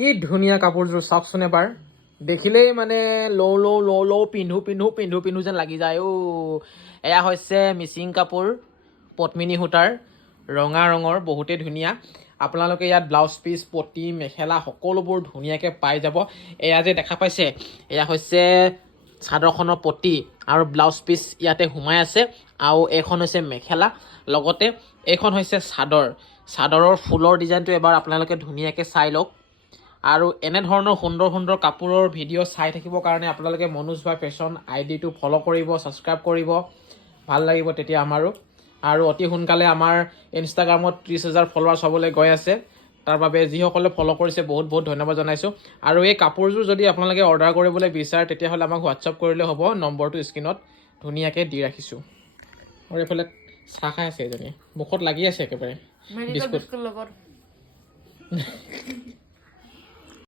কি ধুনীয়া কাপোৰযোৰ চাওকচোন এবাৰ দেখিলেই মানে লও পিন্ধো যেন লাগি যায় এয়া হৈছে মিচিং কাপোৰ পদ্মিনী সূতাৰ ৰঙা ৰঙৰ বহুতেই ধুনীয়া আপোনালোকে ইয়াত ব্লাউজ পিচ পটি মেখেলা সকলোবোৰ ধুনীয়াকৈ পাই যাব এয়া যে দেখা পাইছে এয়া হৈছে চাদৰখনৰ পটি আৰু ব্লাউজ পিচ ইয়াতে সোমাই আছে আৰু এইখন হৈছে মেখেলা লগতে এইখন হৈছে চাদৰৰ ফুলৰ ডিজাইনটো এবাৰ আপোনালোকে ধুনীয়াকৈ চাই লওক আৰু এনে ধৰণৰ সুন্দৰ সুন্দৰ কাপোৰৰ ভিডিঅ' চাই থাকিবৰ কাৰণে আপোনালোকে মনোজ ভাই ফেশ্বন আইডিটো ফ'ল' কৰিব ছাবস্ক্ৰাইব কৰিব ভাল লাগিব তেতিয়া আমাৰো আৰু অতি সোনকালে আমাৰ ইনষ্টাগ্ৰামত 30,000 ফলোৱাৰ্ছ হ'বলৈ গৈ আছে তাৰ বাবে যিসকলে ফ'ল' কৰিছে বহুত বহুত ধন্যবাদ জনাইছোঁ আৰু এই কাপোৰযোৰ যদি আপোনালোকে অৰ্ডাৰ কৰিবলৈ বিচাৰে তেতিয়াহ'লে আমাক হোৱাটছআপ কৰিলে হ'ব নম্বৰটো স্ক্ৰীনত ধুনীয়াকৈ দি ৰাখিছোঁ আৰু এইফালে চাহ খাই আছে এজনী মুখত লাগি আছে একেবাৰে বিস্কুট